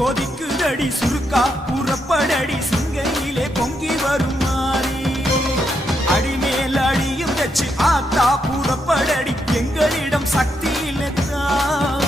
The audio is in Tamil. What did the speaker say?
கொதிக்குதடி சுருக்கா புறப்படடி சிங்கையிலே பொங்கி வரும் மாறி அடிமேல் அடியும் வச்சு ஆத்தா புறப்படடி எங்களிடம் சக்தி இல்லத்தான்